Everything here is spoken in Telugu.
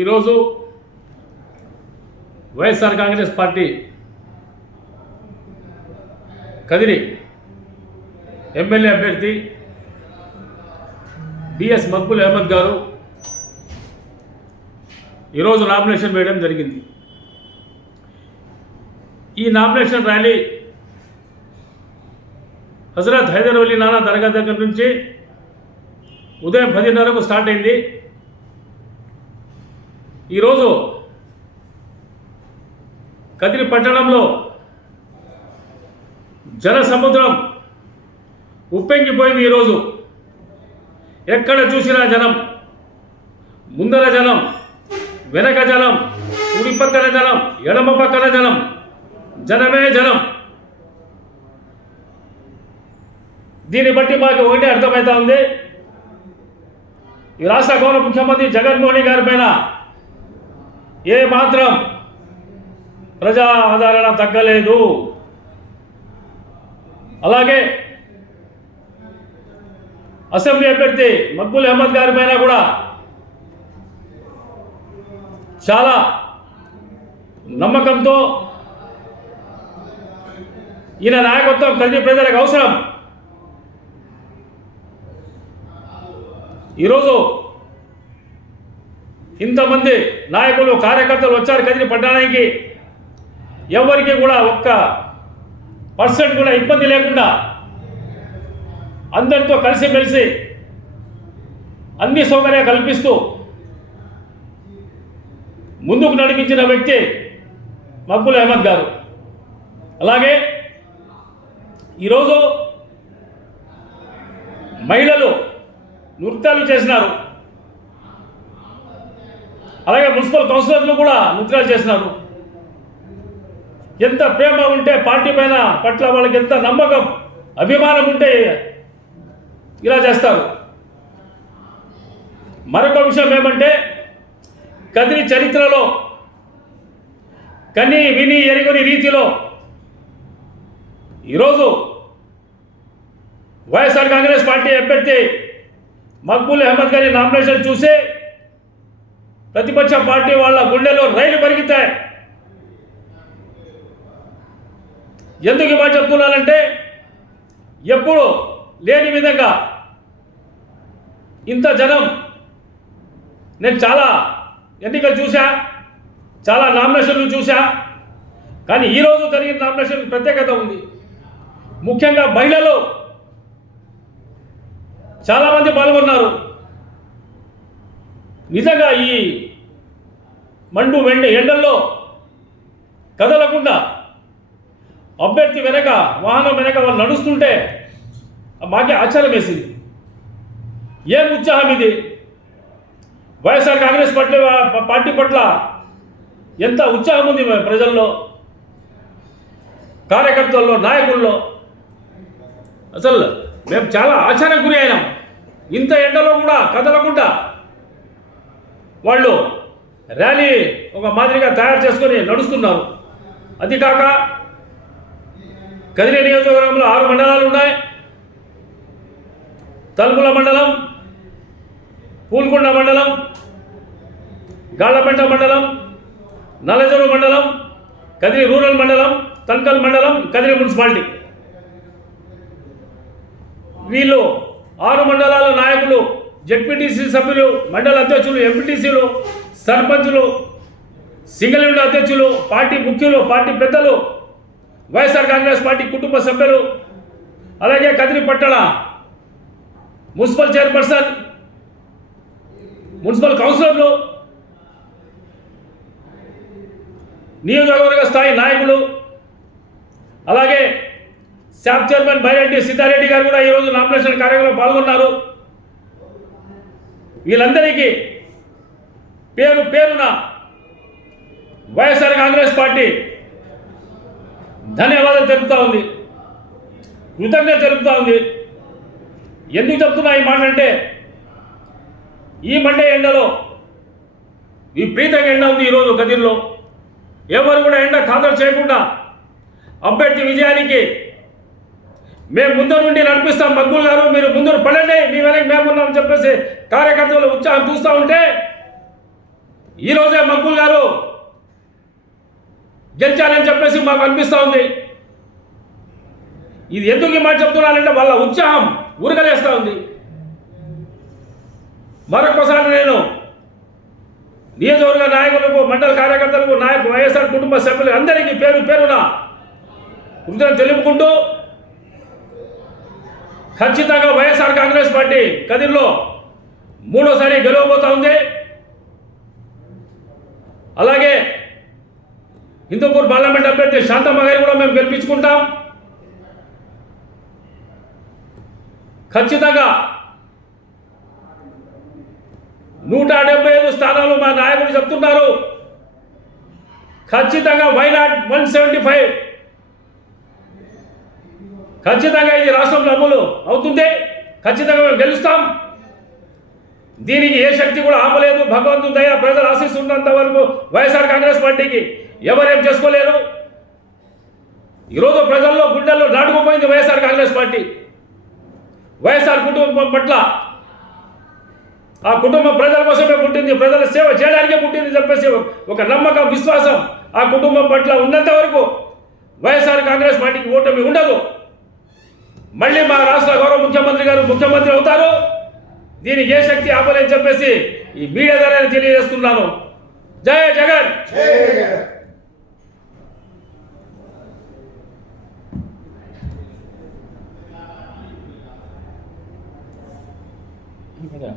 ఈరోజు YSR Congress party Kadiri MLA అభ్యర్థి బిఎస్ మక్బుల్ అహ్మద్ గారు ఈరోజు నామినేషన్ వేయడం జరిగింది. ఈ నామినేషన్ ర్యాలీ హజరత్ హైదర్ అలీ నానా దర్గా దగ్గర నుంచి ఉదయం పదిన్నరకు స్టార్ట్ అయింది. ఈరోజు కదిరి పట్టణంలో జల సముద్రం ఉప్పెంగిపోయింది ఈరోజు. ఎక్కడ చూసినా జనం ముందర జనం వెనక జనం కుడి పక్కన జనం ఎడమ పక్కన జనం జనమే జనం. దీన్ని బట్టి మాకు ఒకటే అర్థమవుతా ఉంది. ఈ రాష్ట్ర గౌరవ ముఖ్యమంత్రి జగన్మోహన్ గారి పైన ఏ మాత్రం ప్రజా ఆదరణ తగ్గలేదు. అలాగే అసెంబ్లీ అభ్యర్థి మక్బుల్ అహ్మద్ గారి పైన కూడా చాలా నమ్మకంతో ఈయన నాయకత్వం కలిసి ప్రజలకు అవసరం. ఈరోజు ఇంతమంది నాయకులు కార్యకర్తలు వచ్చారు కదిరి పట్టడానికి ఎవరికి కూడా ఒక్క పర్సెంట్ కూడా ఇబ్బంది లేకుండా అందరితో కలిసిమెలిసి అన్ని సౌకర్యాలు కల్పిస్తూ ముందుకు నడిపించిన వ్యక్తి మక్బుల్ అహ్మద్ గారు. అలాగే ఈరోజు మహిళలు నృత్యాలు చేసినారు. అలాగే మున్సిపల్ కౌన్సిలర్లు కూడా నృత్యాలు చేసినారు. ఎంత ప్రేమ ఉంటే పార్టీ పైన పట్ల వాళ్ళకి ఎంత నమ్మకం అభిమానం ఉంటే ఇలా చేస్తారు. మరొక విషయం ఏమంటే కదిరి చరిత్రలో కని విని ఎరుగుని రీతిలో ఈరోజు వైఎస్ఆర్ కాంగ్రెస్ పార్టీ అభ్యర్థి మక్బూల్ అహ్మద్ గారి నామినేషన్ చూసి ప్రతిపక్ష పార్టీ వాళ్ళ గుండెలో రైలు పరిగెత్తాయి ఎందుకు ఈ చెప్తున్నానంటే ఎప్పుడు లేని విధంగా ఇంత జనం నేను చాలా ఎన్నికలు చూశా చాలా నామినేషన్లు చూశా కానీ ఈరోజు జరిగిన నామినేషన్ ప్రత్యేకత ఉంది. ముఖ్యంగా మహిళలు చాలామంది పాల్గొన్నారు. నిజంగా ఈ మండు వెండ ఎండల్లో కదలకుండా అభ్యర్థి వెనక వాహనం వెనక వాళ్ళు నడుస్తుంటే మాకే ఆశ్చర్యం వేసింది. ఏం ఉత్సాహం ఇది? వైఎస్ఆర్ కాంగ్రెస్ పార్టీ పార్టీ పట్ల ఎంత ఉత్సాహం ఉంది ప్రజల్లో? కార్యకర్తల్లో నాయకుల్లో? అసలు మేము చాలా ఆశ్చర్యం గురి అయినాం. ఇంత ఎండలో కూడా కదలకుండా వాళ్ళు ర్యాలీ ఒక మాదిరిగా తయారు చేసుకొని నడుస్తున్నారు. అది కాక కదిరి నియోజకవర్గంలో ఆరు మండలాలు ఉన్నాయి. తలుపుల మండలం పూల్కొండ మండలం గాళ్ళపెంట మండలం నల్లజరు మండలం కదిరి రూరల్ మండలం తన్కల్ మండలం కదిరి మున్సిపాలిటీ. వీళ్ళు ఆరు మండలాల నాయకులు జెడ్పీటీసీ సభ్యులు మండల అధ్యక్షులు ఎంపీటీసీలు సర్పంచులు సింగల్ విండో అధ్యక్షులు పార్టీ ముఖ్యులు పార్టీ పెద్దలు వైఎస్ఆర్ కాంగ్రెస్ పార్టీ కుటుంబ సభ్యులు అలాగే కదిరి పట్టణ మున్సిపల్ చైర్పర్సన్ మున్సిపల్ కౌన్సిలర్లు నియోజకవర్గ స్థాయి నాయకులు అలాగే శాప్ చైర్మన్ బైరెడ్డి సీతారెడ్డి గారు కూడా ఈరోజు నామినేషన్ కార్యక్రమంలో పాల్గొన్నారు. వీళ్ళందరికీ పేరు పేరున వైఎస్ఆర్ కాంగ్రెస్ పార్టీ ధన్యవాదాలు తెలుపుతా ఉంది. కృతజ్ఞత తెలుపుతా ఉంది. ఎందుకు చెప్తున్నా ఈ మాట అంటే ఈ మండే ఎండలో విపరీతంగా ఎండ ఉంది ఈరోజు గదిలో. ఎవరు కూడా ఎండ ఖాతరు చేయకుండా అభ్యర్థి విజయానికి మేము ముందర నుండి నడిపిస్తాం. మగ్గులు గారు మీరు ముందర పడండి. మీ వెనక మేమున్నామని చెప్పేసి కార్యకర్తలు ఉత్సాహం చూస్తూ ఉంటే ఈరోజే మక్బుల్ గారు గెలిచారని చెప్పేసి మాకు అనిపిస్తూ ఉంది. ఇది ఎందుకు ఈ మాట చెప్తున్నానంటే వాళ్ళ ఉత్సాహం ఉరగలేస్తూ ఉంది. మరొకసారి నేను నియోజకవర్గ నాయకులకు మండల కార్యకర్తలకు నాయకు వైఎస్ఆర్ కుటుంబ సభ్యులు అందరికీ పేరు పేరున కృతజ్ఞత తెలుపుకుంటూ ఖచ్చితంగా వైఎస్ఆర్ కాంగ్రెస్ పార్టీ కదిర్లో మూడోసారి గెలవబోతా ఉంది. అలాగే హిందూపూర్ పార్లమెంట్ అభ్యర్థి శాంతమ్మ గారిని కూడా మేము గెలిపించుకుంటాం. ఖచ్చితంగా నూట డెబ్బై ఐదు స్థానాలు మా నాయకుడు చెప్తున్నారు. ఖచ్చితంగా వైనాట్ వన్ సెవెంటీ ఫైవ్. ఖచ్చితంగా ఇది రాష్ట్రంలో అమలు అవుతుంది. ఖచ్చితంగా మేము గెలుస్తాం. దీనికి ఏ శక్తి కూడా ఆపలేదు. భగవంతుని దయ ప్రజలు ఆశిస్తున్నంత వరకు వైఎస్ఆర్ కాంగ్రెస్ పార్టీకి ఎవరేం చేసుకోలేరు? ఈరోజు ప్రజల్లో గుండెల్లో నాటుకుపోయింది వైఎస్ఆర్ కాంగ్రెస్ పార్టీ. వైఎస్ఆర్ కుటుంబం పట్ల ఆ కుటుంబం ప్రజల కోసమే పుట్టింది. ప్రజల సేవ చేయడానికే పుట్టింది చెప్పేసి ఒక నమ్మకం విశ్వాసం ఆ కుటుంబం పట్ల ఉన్నంత వరకు వైఎస్ఆర్ కాంగ్రెస్ పార్టీకి ఓటమి ఉండదు. మళ్ళీ మా రాష్ట్ర గౌరవ ముఖ్యమంత్రి గారు ముఖ్యమంత్రి అవుతారు. దీనికి ఏ శక్తి ఆపలేని చెప్పేసి ఈ మీడియా ద్వారా తెలియజేస్తున్నాను. జయ జగన్! ఇంకా